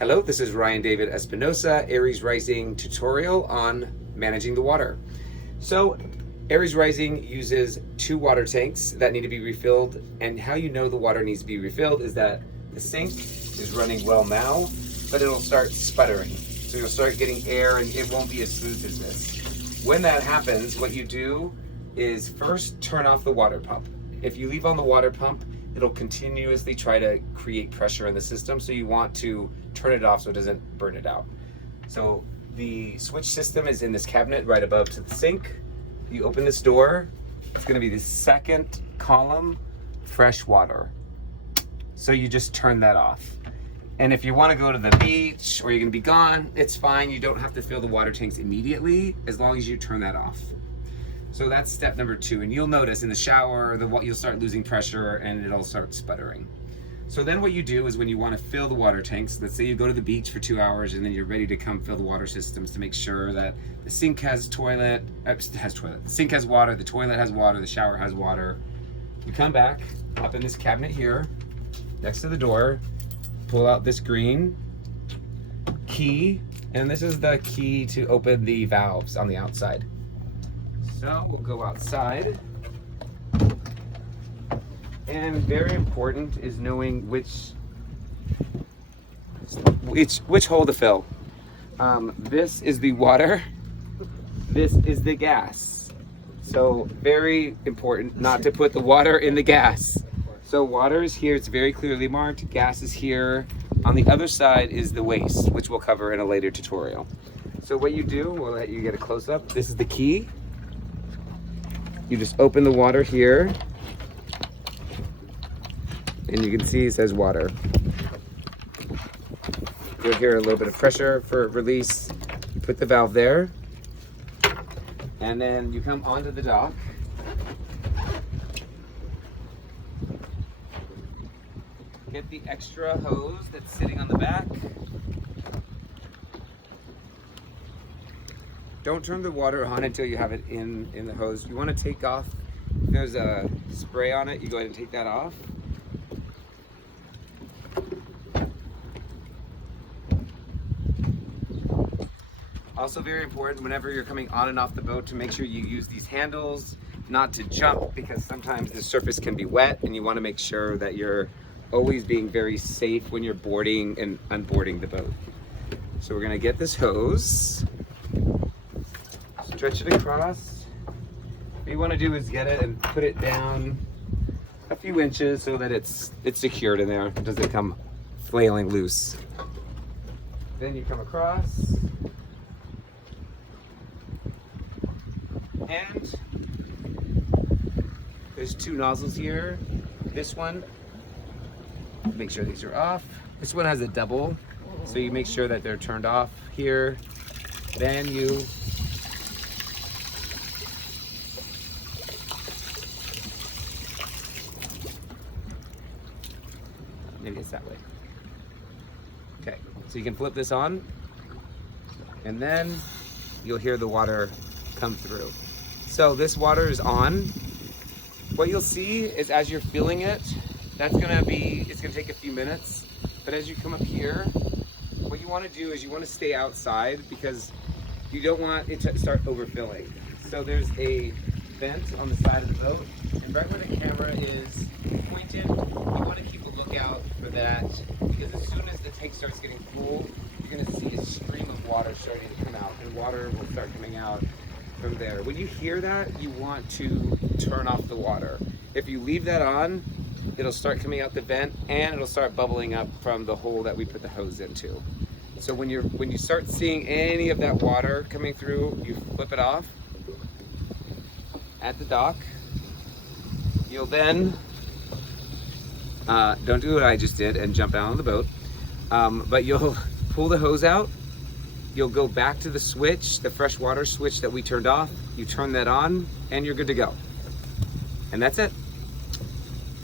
Hello, this is Ryan David Espinosa, Aries Rising tutorial on managing the water. So Aries Rising uses 2 water tanks that need to be refilled, and how you know the water needs to be refilled is that the sink is running well now, but it'll start sputtering. So you'll start getting air and it won't be as smooth as this. When that happens, what you do is first turn off the water pump. If you leave on the water pump, it'll continuously try to create pressure in the system, so you want to turn it off so it doesn't burn it out. So the switch system is in this cabinet right above to the sink. You open this door, it's gonna be the second column, fresh water. So you just turn that off. And if you wanna go to the beach or you're gonna be gone, it's fine. You don't have to fill the water tanks immediately as long as you turn that off. So that's step number 2. And you'll notice in the shower, you'll start losing pressure and it'll start sputtering. So then what you do is when you want to fill the water tanks, let's say you go to the beach for 2 hours and then you're ready to come fill the water systems to make sure that the sink has the sink has water, the toilet has water, the shower has water. You come back, up in this cabinet here, next to the door, pull out this green key, and this is the key to open the valves on the outside. So we'll go outside, and very important is knowing which hole to fill. This is the water, this is the gas. So very important not to put the water in the gas. So water is here, it's very clearly marked, gas is here. On the other side is the waste, which we'll cover in a later tutorial. So what you do, we'll let you get a close-up. This is the key. You just open the water here, and you can see it says water. You'll hear a little bit of pressure for release. You put the valve there, and then you come onto the dock. Get the extra hose that's sitting on the back. Don't turn the water on until you have it in the hose. You want to take off, if there's a spray on it, you go ahead and take that off. Also very important whenever you're coming on and off the boat to make sure you use these handles, not to jump, because sometimes the surface can be wet and you want to make sure that you're always being very safe when you're boarding and unboarding the boat. So we're going to get this hose. Stretch it across. What you want to do is get it and put it down a few inches so that it's secured in there. It doesn't come flailing loose. Then you come across, and there's 2 nozzles here. This one, make sure these are off. This one has a double, so you make sure that they're turned off here. Then you maybe it's that way. Okay, so you can flip this on, and then you'll hear the water come through. So this water is on. What you'll see is as you're filling it, it's gonna take a few minutes, but as you come up here, what you want to do is you want to stay outside because you don't want it to start overfilling. So there's a vent on the side of the boat, and right where the camera is pointed, you want to keep a lookout for that, because as soon as the tank starts getting full, you're going to see a stream of water starting to come out, and water will start coming out from there. When you hear that, you want to turn off the water. If you leave that on, it'll start coming out the vent and it'll start bubbling up from the hole that we put the hose into. So when you start seeing any of that water coming through, you flip it off at the dock. You'll then don't do what I just did and jump out on the boat, but you'll pull the hose out. You'll go back to the switch, the fresh water switch that we turned off. You turn that on and you're good to go. And that's it.